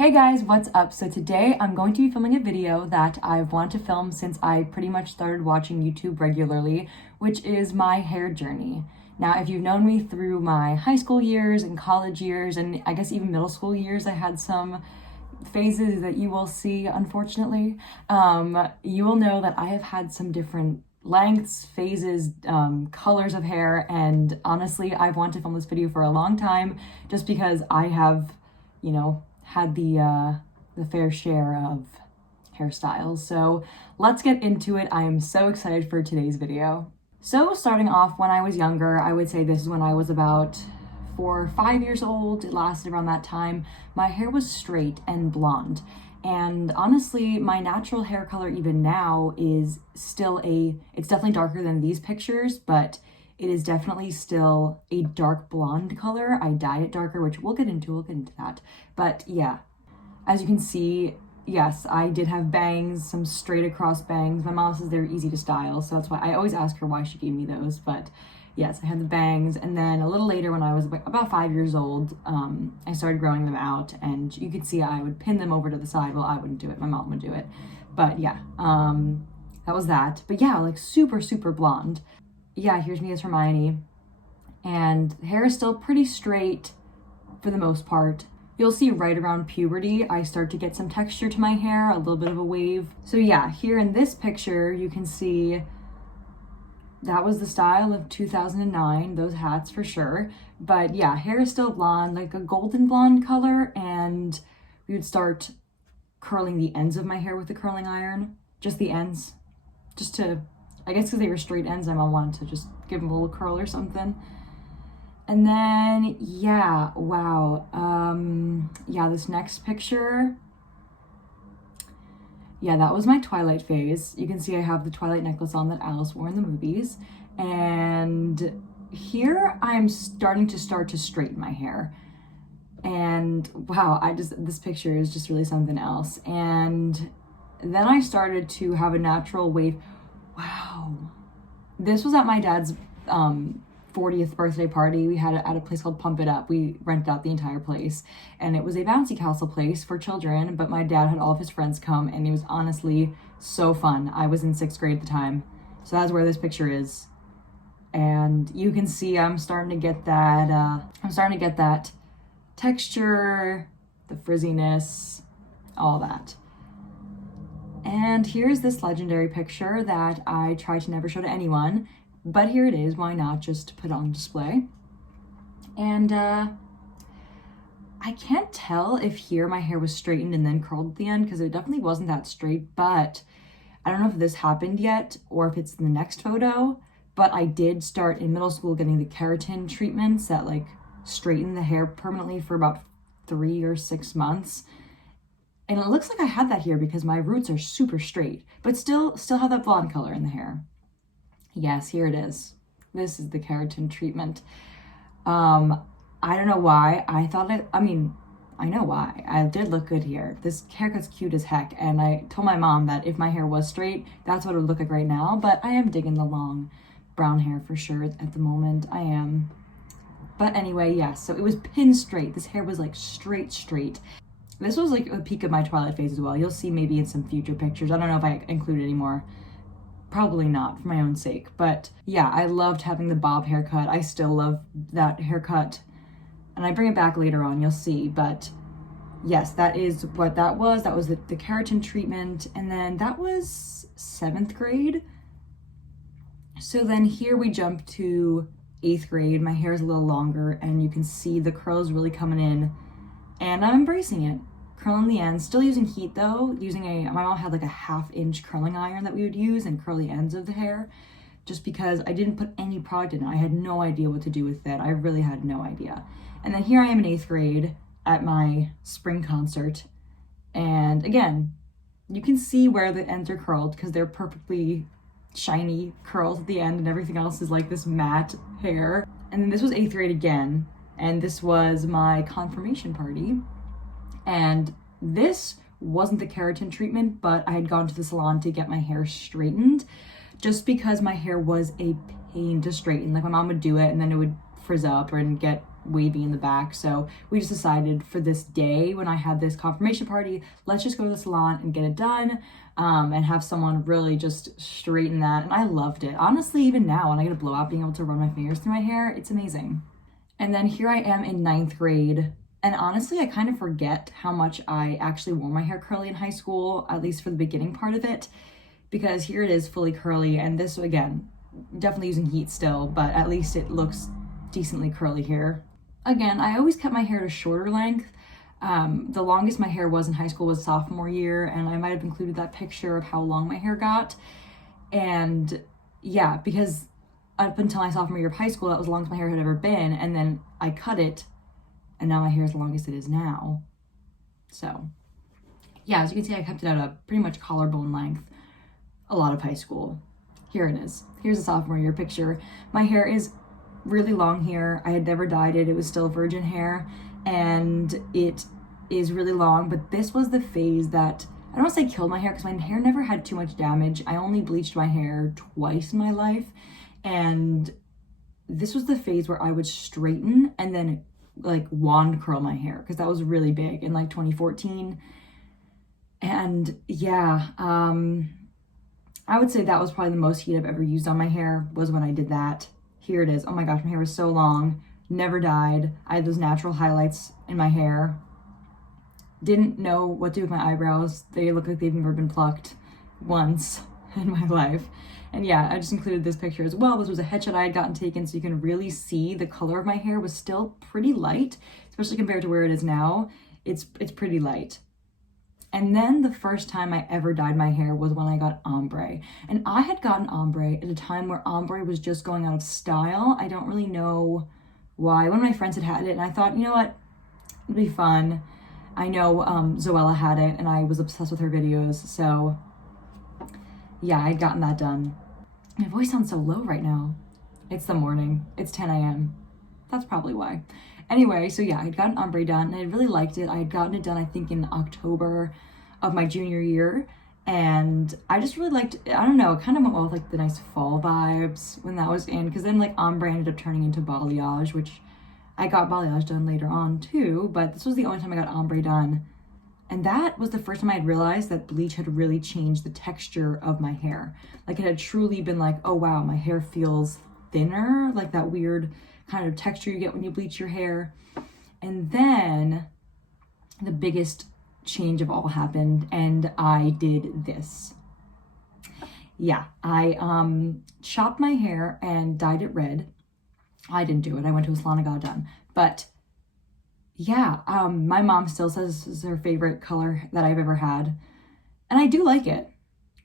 Hey guys, what's up? So today I'm going to be filming a video that I've wanted to film since I pretty much started watching YouTube regularly, which is my hair journey. Now, if you've known me through my high school years and college years, and I guess even middle school years, I had some phases that you will see, unfortunately. You will know that I have had some different lengths, phases, colors of hair, and honestly, I've wanted to film this video for a long time just because I have, had the fair share of hairstyles. So let's get into it. I am so excited for today's video. So starting off, when I was younger, I would say this is when I was about 4 or 5 years old. It lasted around that time. My hair was straight and blonde. And honestly, my natural hair color even now is still it's definitely darker than these pictures, but it is definitely still a dark blonde color. I dyed it darker, which we'll get into that. But yeah, as you can see, yes, I did have bangs, some straight across bangs. My mom says they're easy to style, so that's why I always ask her why she gave me those. But yes, I had the bangs, and then a little later when I was about 5 years old, I started growing them out, and you could see I would pin them over to the side. Well, I wouldn't do it, my mom would do it. But yeah, that was that. But yeah, like super, super blonde. Yeah, here's me as Hermione. And hair is still pretty straight for the most part. You'll see right around puberty, I start to get some texture to my hair, a little bit of a wave. So yeah, here in this picture, you can see that was the style of 2009, those hats for sure. But yeah, hair is still blonde, like a golden blonde color, and we would start curling the ends of my hair with the curling iron, just the ends, just to, I guess because they were straight ends, my mom wanted to just give them a little curl or something. And then, yeah, wow. Yeah, this next picture, yeah, that was my Twilight phase. You can see I have the Twilight necklace on that Alice wore in the movies. And here I'm starting to straighten my hair. And wow, this picture is just really something else. And then I started to have a natural wave. Wow. This was at my dad's 40th birthday party. We had it at a place called Pump It Up. We rented out the entire place, and it was a bouncy castle place for children, but my dad had all of his friends come, and it was honestly so fun. I was in 6th grade at the time, so that's where this picture is. And you can see I'm starting to get that texture, the frizziness, all that. And here's this legendary picture that I try to never show to anyone, but here it is. Why not just put it on display? And I can't tell if here my hair was straightened and then curled at the end, because it definitely wasn't that straight, but I don't know if this happened yet or if it's in the next photo, but I did start in middle school getting the keratin treatments that like straighten the hair permanently for about 3 or 6 months. And it looks like I had that here because my roots are super straight, but still have that blonde color in the hair. Yes, here it is. This is the keratin treatment. I don't know why. I know why. I did look good here. This haircut's cute as heck, and I told my mom that if my hair was straight, that's what it would look like right now, but I am digging the long brown hair for sure at the moment. I am. But anyway, yes, so it was pin straight. This hair was like straight. This was like a peak of my Twilight phase as well. You'll see maybe in some future pictures. I don't know if I include it anymore. Probably not, for my own sake. But yeah, I loved having the bob haircut. I still love that haircut. And I bring it back later on, you'll see. But yes, that is what that was. That was the keratin treatment. And then that was 7th grade. So then here we jump to 8th grade. My hair is a little longer, and you can see the curls really coming in. And I'm embracing it. Curling the ends, still using heat though, my mom had like a 1/2 inch curling iron that we would use and curl the ends of the hair, just because I didn't put any product in it. I had no idea what to do with it. I really had no idea. And then here I am in 8th grade at my spring concert. And again, you can see where the ends are curled because they're perfectly shiny curls at the end, and everything else is like this matte hair. And then this was 8th grade again. And this was my confirmation party. And this wasn't the keratin treatment, but I had gone to the salon to get my hair straightened just because my hair was a pain to straighten. Like my mom would do it and then it would frizz up and get wavy in the back. So we just decided for this day, when I had this confirmation party, let's just go to the salon and get it done, and have someone really just straighten that. And I loved it. Honestly, even now when I get a blowout, being able to run my fingers through my hair, it's amazing. And then here I am in 9th grade. And honestly, I kind of forget how much I actually wore my hair curly in high school, at least for the beginning part of it, because here it is fully curly. And this, again, definitely using heat still, but at least it looks decently curly here. Again, I always kept my hair to shorter length. The longest my hair was in high school was sophomore year, and I might have included that picture of how long my hair got. And yeah, because up until my sophomore year of high school, that was the longest my hair had ever been, and then I cut it, and now my hair is the longest it is now. So yeah, as you can see, I kept it at a pretty much collarbone length a lot of high school. Here it is. Here's a sophomore year picture. My hair is really long here. I had never dyed it. It was still virgin hair, and it is really long, but this was the phase that, I don't want to say killed my hair, because my hair never had too much damage. I only bleached my hair twice in my life, and this was the phase where I would straighten and then like wand curl my hair, because that was really big in like 2014. And yeah, I would say that was probably the most heat I've ever used on my hair, was when I did that. Here it is. Oh my gosh, my hair was so long, never dyed. I had those natural highlights in my hair. Didn't know what to do with my eyebrows. They look like they've never been plucked once in my life. And yeah, I just included this picture as well. This was a headshot I had gotten taken, so you can really see the color of my hair was still pretty light, especially compared to where it is now. It's pretty light. And then the first time I ever dyed my hair was when I got ombre. And I had gotten ombre at a time where ombre was just going out of style. I don't really know why. One of my friends had it, and I thought, you know what, it'd be fun. I know Zoella had it, and I was obsessed with her videos, so yeah, I'd gotten that done. My voice sounds so low right now. It's the morning. It's 10 a.m. That's probably why. Anyway, so yeah, I'd gotten ombre done, and I really liked it. I had gotten it done, I think, in October of my junior year, and I just really liked it. I don't know, it kind of went well with like the nice fall vibes when that was in, because then like ombre ended up turning into balayage, which I got balayage done later on too, but this was the only time I got ombre done. And that was the first time I had realized that bleach had really changed the texture of my hair. Like, it had truly been like, oh wow, my hair feels thinner, like that weird kind of texture you get when you bleach your hair. And then the biggest change of all happened, and I did this. Yeah, I chopped my hair and dyed it red. I didn't do it. I went to a salon and got it done. But yeah, my mom still says this is her favorite color that I've ever had. And I do like it.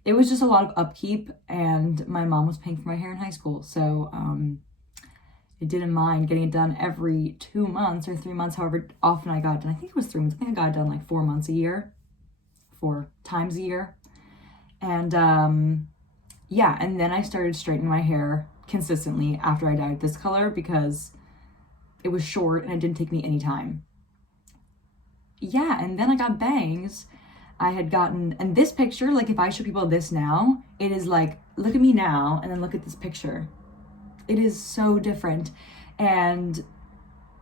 It was just a lot of upkeep, and my mom was paying for my hair in high school. So I didn't mind getting it done every 2 months or 3 months, however often I got it done. I think it was 3 months. I think I got it done like 4 months a year, 4 times a year. And yeah, and then I started straightening my hair consistently after I dyed this color, because it was short and it didn't take me any time. Yeah, and then I got bangs. I had gotten, and this picture, like if I show people this now, it is like, look at me now and then look at this picture. It is so different. And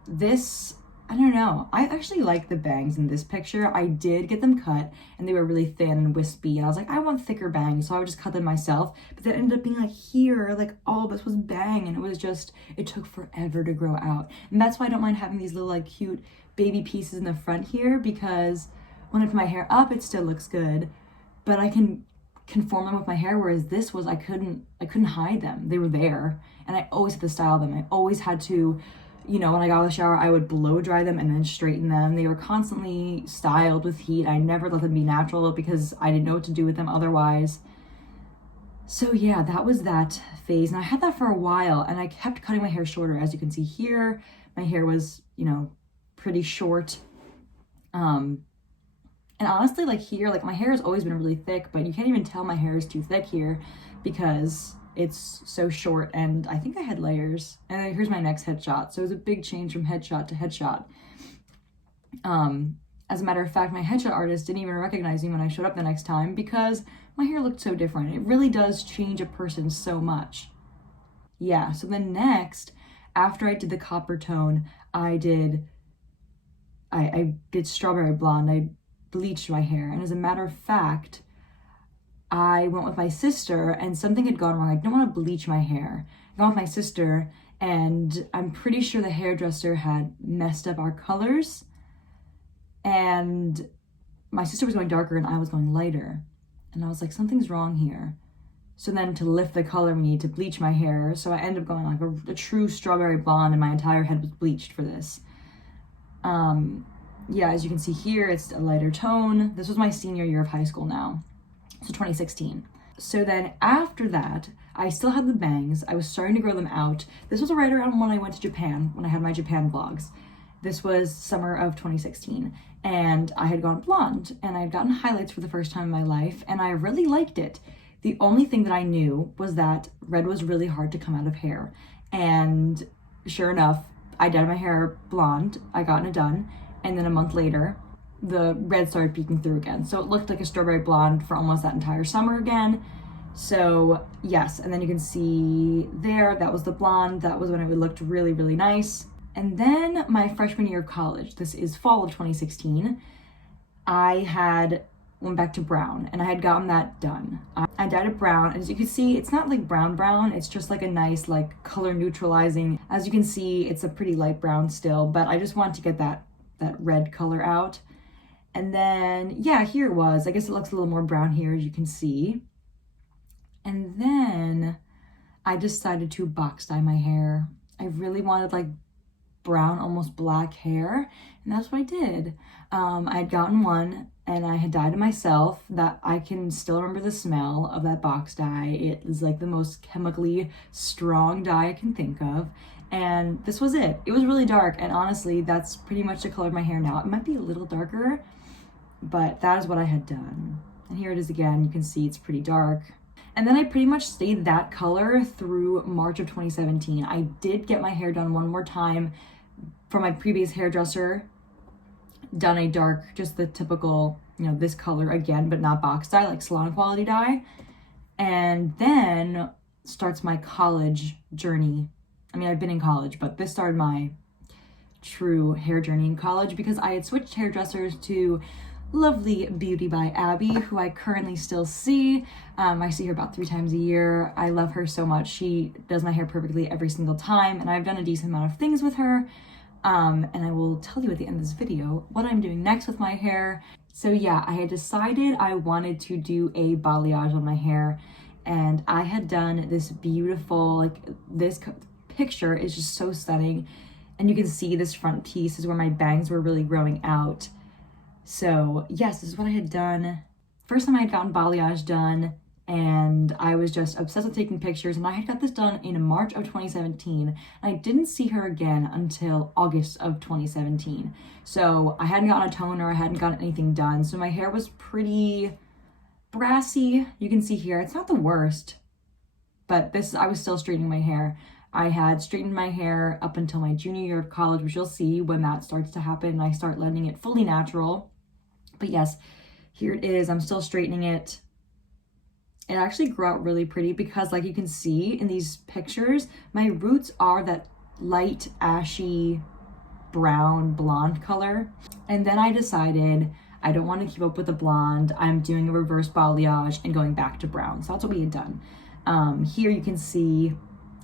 this, I don't know, I actually like the bangs in this picture. I did get them cut, and they were really thin and wispy, and I was like, I want thicker bangs, so I would just cut them myself. But that ended up being like here, like all this was bang, and it was just, it took forever to grow out. And that's why I don't mind having these little like cute baby pieces in the front here, because when I put my hair up, it still looks good, but I can conform them with my hair, whereas this was, I couldn't hide them. They were there, and I always had to style them. I always had to, you know, when I got out of the shower, I would blow dry them and then straighten them. They were constantly styled with heat. I never let them be natural because I didn't know what to do with them otherwise. So yeah, that was that phase. And I had that for a while, and I kept cutting my hair shorter. As you can see here, my hair was, you know, pretty short. And honestly, like here, like my hair has always been really thick, but you can't even tell my hair is too thick here because it's so short, and I think I had layers. And then here's my next headshot. So it was a big change from headshot to headshot. As a matter of fact, my headshot artist didn't even recognize me when I showed up the next time because my hair looked so different. It really does change a person so much. Yeah, so then next, after I did the copper tone, I did strawberry blonde. I bleached my hair. And as a matter of fact, I went with my sister and something had gone wrong. I didn't want to bleach my hair. I went with my sister and I'm pretty sure the hairdresser had messed up our colors. And my sister was going darker and I was going lighter. And I was like, something's wrong here. So then to lift the color, we need to bleach my hair. So I ended up going like a true strawberry blonde and my entire head was bleached for this. Yeah, as you can see here, it's a lighter tone. This was my senior year of high school now. So 2016. So then after that, I still had the bangs. I was starting to grow them out. This was right around when I went to Japan, when I had my Japan vlogs. This was summer of 2016. And I had gone blonde and I had gotten highlights for the first time in my life and I really liked it. The only thing that I knew was that red was really hard to come out of hair. And sure enough, I dyed my hair blonde. I got it done. And then a month later, the red started peeking through again. So it looked like a strawberry blonde for almost that entire summer again. So yes, and then you can see there, that was the blonde. That was when it looked really, really nice. And then my freshman year of college, this is fall of 2016, I went back to brown and I had gotten that done. I dyed it brown, and as you can see, it's not like brown, it's just like a nice like color neutralizing. As you can see, it's a pretty light brown still, but I just wanted to get that red color out. And then, yeah, here it was. I guess it looks a little more brown here, as you can see. And then I decided to box dye my hair. I really wanted like brown, almost black hair, and that's what I did. I had gotten one and I had dyed it myself. That I can still remember the smell of that box dye. It is like the most chemically strong dye I can think of. And this was it. It was really dark, and honestly, that's pretty much the color of my hair now. It might be a little darker, but that is what I had done. And here it is again. You can see it's pretty dark. And then I pretty much stayed that color through March of 2017. I did get my hair done one more time from my previous hairdresser, done a dark, just the typical, this color again, but not box dye, like salon quality dye. And then starts my college journey. I mean, I've been in college, but this started my true hair journey in college because I had switched hairdressers to lovely Beauty by Abby, who I currently still see. I see her about 3 times a year. I love her so much. She does my hair perfectly every single time, and I've done a decent amount of things with her. And I will tell you at the end of this video what I'm doing next with my hair. So yeah, I had decided I wanted to do a balayage on my hair, and I had done this beautiful, like this picture is just so stunning. And you can see this front piece is where my bangs were really growing out. So yes, this is what I had done. First time I had gotten balayage done, and I was just obsessed with taking pictures, and I had got this done in March of 2017, and I didn't see her again until August of 2017. So I hadn't gotten a toner, I hadn't gotten anything done, so my hair was pretty brassy. You can see here, it's not the worst, but I was still straightening my hair. I had straightened my hair up until my junior year of college, which you'll see when that starts to happen and I start letting it fully natural. But yes, here it is. I'm still straightening it. It actually grew out really pretty because, like you can see in these pictures, my roots are that light ashy brown blonde color. And then I decided I don't want to keep up with the blonde. I'm doing a reverse balayage and going back to brown. So that's what we had done. Here you can see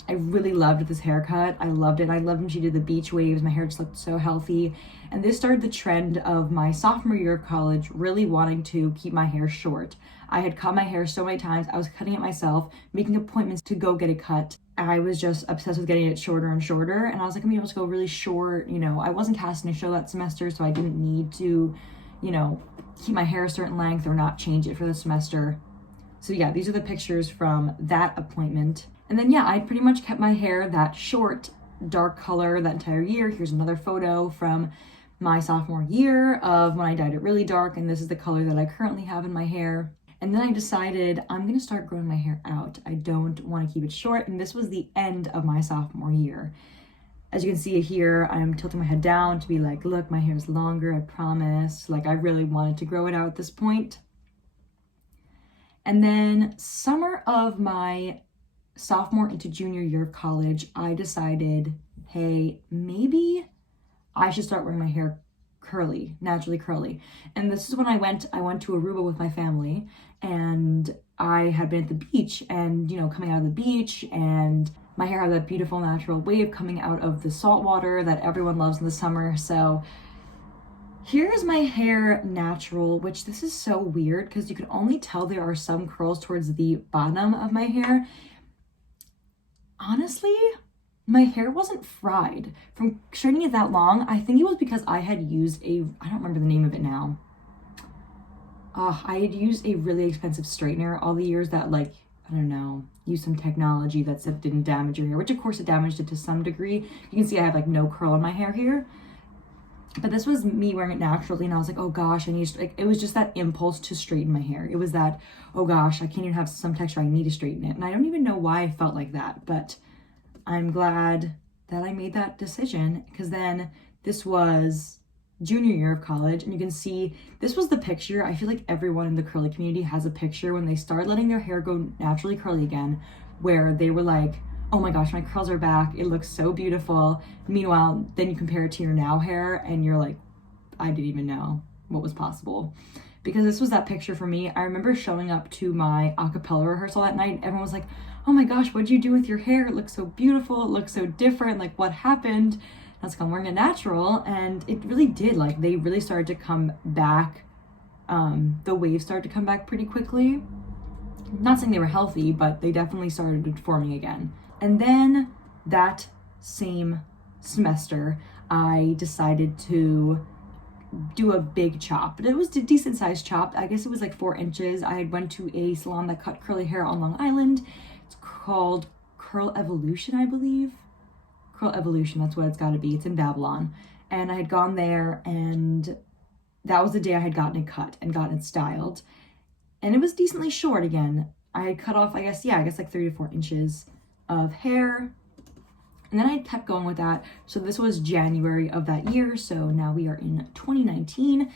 I really loved this haircut. I loved it. I loved when she did the beach waves. My hair just looked so healthy. And this started the trend of my sophomore year of college really wanting to keep my hair short. I had cut my hair so many times. I was cutting it myself, making appointments to go get it cut. I was just obsessed with getting it shorter and shorter. And I was like, I'm able to go really short. I wasn't casting a show that semester, so I didn't need to, keep my hair a certain length or not change it for the semester. So yeah, these are the pictures from that appointment. And then yeah, I pretty much kept my hair that short, dark color that entire year. Here's another photo from my sophomore year of when I dyed it really dark, and this is the color that I currently have in my hair. And then I decided I'm gonna start growing my hair out. I don't wanna keep it short, and this was the end of my sophomore year. As you can see here, I'm tilting my head down to be like, look, my hair is longer, I promise. Like, I really wanted to grow it out at this point. And then summer of my sophomore into junior year of college, I decided, hey, maybe I should start wearing my hair curly, naturally curly. And this is when I went to Aruba with my family, and I had been at the beach, and coming out of the beach, and my hair had that beautiful natural wave coming out of the salt water that everyone loves in the summer. So here's my hair natural, which this is so weird because you can only tell there are some curls towards the bottom of my hair. Honestly, my hair wasn't fried from straightening it that long. I think it was because I had used I don't remember the name of it now. I had used a really expensive straightener all the years that, like, I don't know, used some technology that said didn't damage your hair, which of course it damaged it to some degree. You can see I have like no curl in my hair here. But this was me wearing it naturally, and I was like, oh gosh, I need to, like, it was just that impulse to straighten my hair. It was that, oh gosh, I can't even have some texture, I need to straighten it. And I don't even know why I felt like that, but I'm glad that I made that decision, because then this was junior year of college, and you can see this was the picture. I feel like everyone in the curly community has a picture when they start letting their hair go naturally curly again, where they were like, oh my gosh, my curls are back, it looks so beautiful. Meanwhile, then you compare it to your now hair and you're like, I didn't even know what was possible. Because this was that picture for me. I remember showing up to my a cappella rehearsal that night, and everyone was like, oh my gosh, what'd you do with your hair? It looks so beautiful, it looks so different, like what happened? And I was like, I'm wearing it natural, and it really did. Like, they really started to come back. The waves started to come back pretty quickly. Not saying they were healthy, but they definitely started forming again. And then that same semester, I decided to do a big chop, but it was a decent sized chop. I guess it was like 4 inches. I had went to a salon that cut curly hair on Long Island. It's called Curl Evolution, I believe. Curl Evolution, that's what it's got to be. It's in Babylon. And I had gone there, and that was the day I had gotten it cut and gotten it styled. And it was decently short again. I had cut off, I guess like 3 to 4 inches of hair. And then I kept going with that. So this was January of that year. So now we are in 2019.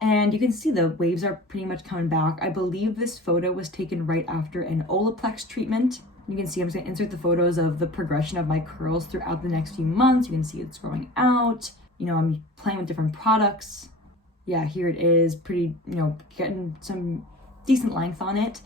And you can see the waves are pretty much coming back. I believe this photo was taken right after an Olaplex treatment. You can see I'm just gonna insert the photos of the progression of my curls throughout the next few months. You can see it's growing out. I'm playing with different products. Yeah, here it is, pretty, getting some decent length on it.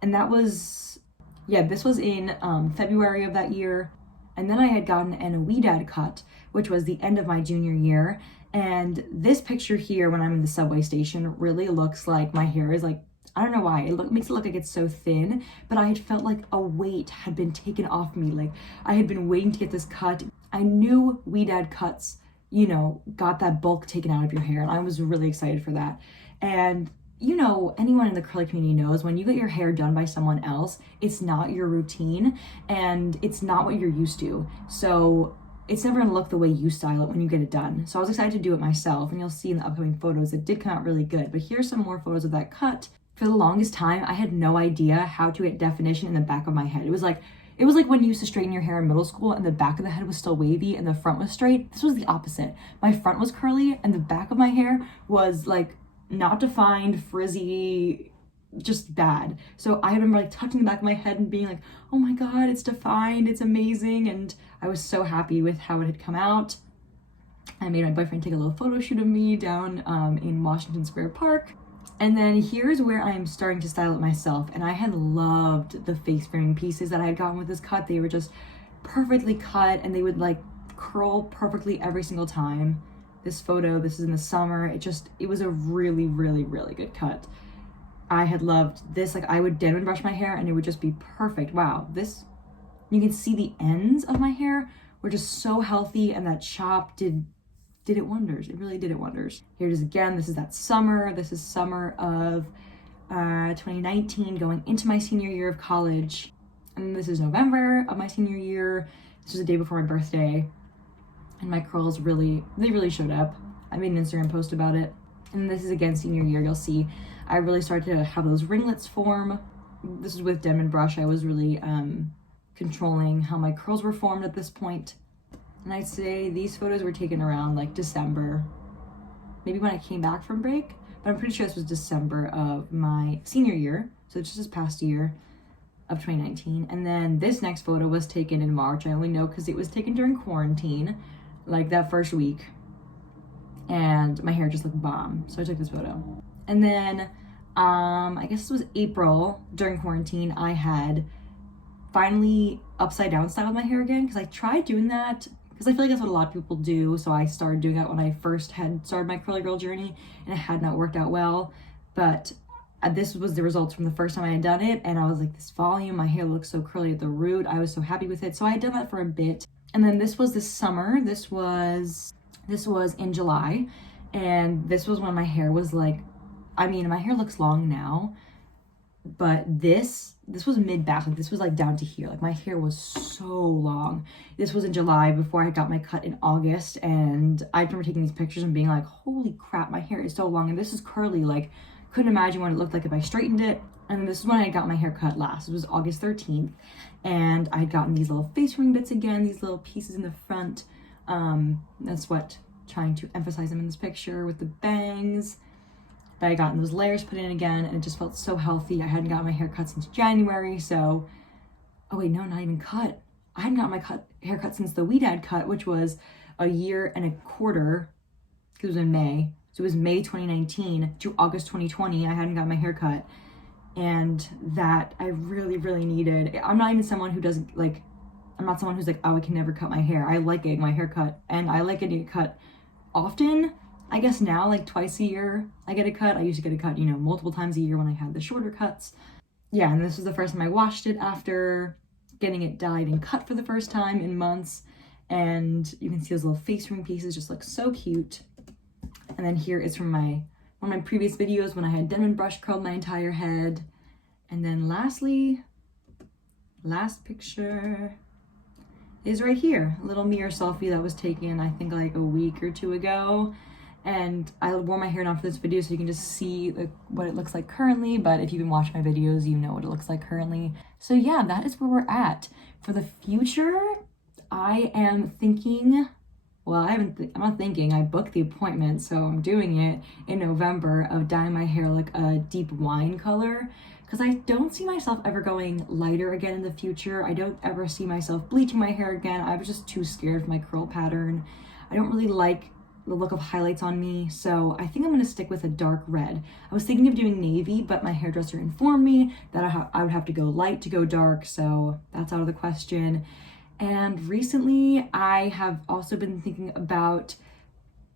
And that was, this was in February of that year. And then I had gotten an Weedad cut, which was the end of my junior year. And this picture here, when I'm in the subway station, really looks like my hair is like, I don't know why, makes it look like it's so thin, but I had felt like a weight had been taken off me. Like, I had been waiting to get this cut. I knew Weedad cuts, got that bulk taken out of your hair, and I was really excited for that. And anyone in the curly community knows when you get your hair done by someone else, it's not your routine and it's not what you're used to. So it's never gonna look the way you style it when you get it done. So I was excited to do it myself, and you'll see in the upcoming photos, it did come out really good. But here's some more photos of that cut. For the longest time, I had no idea how to get definition in the back of my head. It was like when you used to straighten your hair in middle school and the back of the head was still wavy and the front was straight. This was the opposite. My front was curly and the back of my hair was like not defined, frizzy, just bad. So I remember like touching the back of my head and being like, oh my God, it's defined, it's amazing. And I was so happy with how it had come out. I made my boyfriend take a little photo shoot of me down in Washington Square Park. And then here's where I'm starting to style it myself. And I had loved the face framing pieces that I had gotten with this cut. They were just perfectly cut, and they would like curl perfectly every single time. This photo, this is in the summer. It was a really, really, really good cut. I had loved this. Like, I would denim brush my hair and it would just be perfect. Wow, you can see the ends of my hair were just so healthy, and that chop did it wonders. It really did it wonders. Here it is again. This is that summer. This is summer of 2019, going into my senior year of college. And this is November of my senior year. This was the day before my birthday. And my curls really showed up. I made an Instagram post about it. And this is again senior year. You'll see I really started to have those ringlets form. This is with denim brush. I was really controlling how my curls were formed at this point. And I'd say these photos were taken around like December, maybe when I came back from break, but I'm pretty sure this was December of my senior year. So it's just this past year of 2019. And then this next photo was taken in March. I only know because it was taken during quarantine, like that first week. and my hair just looked bomb. So I took this photo. And then, I guess this was April, during quarantine, I had finally upside down styled my hair again, because I tried doing that because I feel like that's what a lot of people do. So I started doing that when I first had started my curly girl journey, and it had not worked out well. But this was the results from the first time I had done it, and I was like, this volume, my hair looks so curly at the root. I was so happy with it. So I had done that for a bit. And then this was this summer. This was in July, and this was when my hair was like, I mean, my hair looks long now, but this was mid-back. Like, this was like down to here. Like, my hair was so long. This was in July, before I got my cut in August, and I remember taking these pictures and being like, holy crap, my hair is so long, and this is curly. Like, couldn't imagine what it looked like if I straightened it. And this is when I got my hair cut last. It was August 13th, and I had gotten these little face ring bits again, these little pieces in the front. That's what, trying to emphasize them in this picture with the bangs. But I gotten those layers put in again, and it just felt so healthy. I hadn't gotten my hair cut since January, so, oh wait, no, not even cut. I hadn't gotten my hair cut since the We Dad cut, which was a year and a quarter, because it was in May. So it was May 2019 to August 2020. I hadn't got my hair cut, and that I really, really needed. I'm not even someone who doesn't, like, I'm not someone who's like, oh, I can never cut my hair. I like getting my hair cut, and I like getting it cut often. I guess now, like, twice a year I get a cut. I used to get a cut, you know, multiple times a year when I had the shorter cuts. Yeah, and this was the first time I washed it after getting it dyed and cut for the first time in months. And you can see those little face ring pieces just look so cute. And then here is from one of my previous videos when I had done and brush curled my entire head. And then lastly, last picture is right here. A little mirror selfie that was taken, I think, like a week or two ago. And I wore my hair down for this video so you can just see like what it looks like currently. But if you've been watching my videos, you know what it looks like currently. So yeah, that is where we're at. For the future, I am thinking, well, I'm not thinking, I booked the appointment, so I'm doing it in November, of dyeing my hair like a deep wine color, because I don't see myself ever going lighter again in the future. I don't ever see myself bleaching my hair again. I was just too scared of my curl pattern. I don't really like the look of highlights on me, so I think I'm gonna stick with a dark red. I was thinking of doing navy, but my hairdresser informed me that I would have to go light to go dark, so that's out of the question. And recently, I have also been thinking about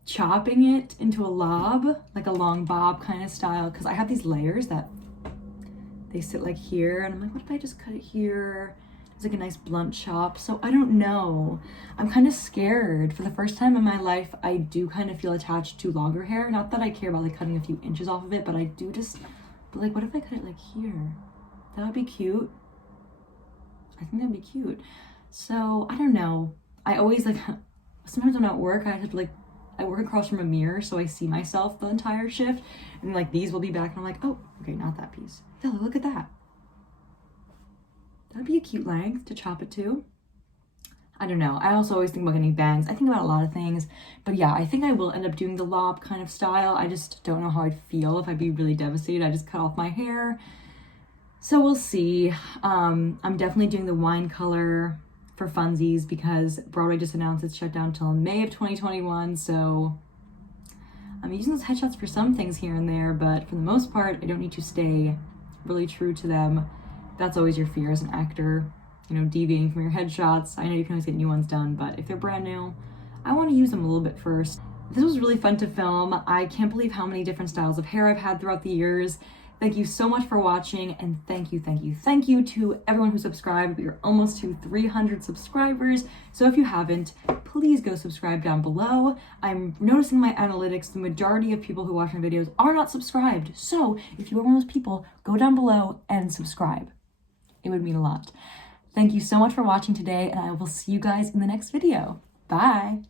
chopping it into a lob, like a long bob kind of style, because I have these layers that they sit like here, and I'm like, what if I just cut it here? It's like a nice blunt chop. So I don't know. I'm kind of scared. For the first time in my life, I do kind of feel attached to longer hair. Not that I care about like cutting a few inches off of it, but I do just, but like, what if I cut it like here? That would be cute. I think that'd be cute. So I don't know. I always like, sometimes when I'm at work, I work across from a mirror, so I see myself the entire shift, and like these will be back, and I'm like, oh, okay, not that piece. Bella, look at that. That'd be a cute length to chop it to. I don't know. I also always think about getting bangs. I think about a lot of things, but yeah, I think I will end up doing the lob kind of style. I just don't know how I'd feel if I'd be really devastated. I just cut off my hair. So we'll see. I'm definitely doing the wine color for funsies because Broadway just announced it's shut down until May of 2021. So I'm using those headshots for some things here and there, but for the most part, I don't need to stay really true to them. That's always your fear as an actor, you know, deviating from your headshots. I know you can always get new ones done, but if they're brand new, I want to use them a little bit first. This was really fun to film. I can't believe how many different styles of hair I've had throughout the years. Thank you so much for watching, and thank you to everyone who subscribed. We're almost to 300 subscribers, so if you haven't, please go subscribe down below. I'm noticing my analytics, the majority of people who watch my videos are not subscribed, so if you are one of those people, go down below and subscribe. It would mean a lot. Thank you so much for watching today, and I will see you guys in the next video. Bye!